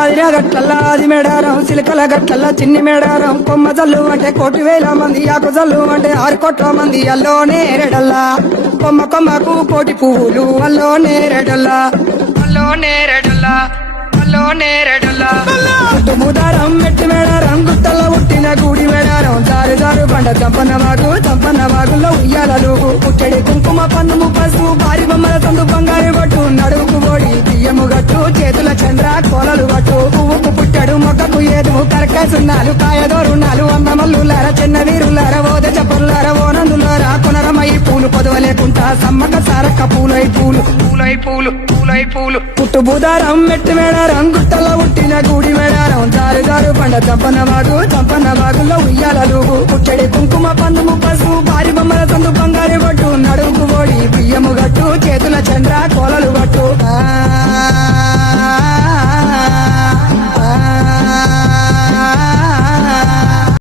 ఆదిరా గట్లల్లా ఆది మేడారం సిలికల గట్లల్లా చిన్ని మేడారం కొమ్మ జల్లు అంటే 1,000,000 మంది ఆకు జల్లు అంటే 6 కోట్ల మంది అల్లో నేరేడల్లా కొమ్మ కొమ్మకు 1,000,000 పువ్వులు అల్లో నేరేడల్లా అల్లో నేరేడల్లా అల్లో నేరేడల్లా ముదారం మెట్టి మేడారం గుట్టల్లో పుట్టిన గూడి మేడారం జారు జారు బండ చంపన్న వాగుల్లో ఉయ్యాలలు పుట్టడి కుంకుమ పన్నుము పసుపు భారీ బొమ్మల తందు బంగారు పట్టు నడువుకు ఓడి బియ్యము గట్టు చేతుల చంద్ర కోలలు పట్టు పువ్వుకు పుట్టడు మొక్కకు ఏదు కరకాయ సున్నాలు కాయదోరున్నాలు అమ్మమల్లులార చిన్న వీరులార ఓద చెప్పరులార ఓనందులారా కొనరమై పూలు పొదవలేకుంటా సమ్మక సారక్క పూలై పూలు పుట్టు బుధారం మెట్టి మేడారం గుట్టల్లో పుట్టిన గూడి మేడారం జారు జారు పండ చంపన్న వాగుల్లో ఉయ్యాలలు పుట్టడి కుంకుమ పన్నుము పసుపు భారీ బొమ్మల తందు బంగారు పట్టు నడువుకు ఓడి బియ్య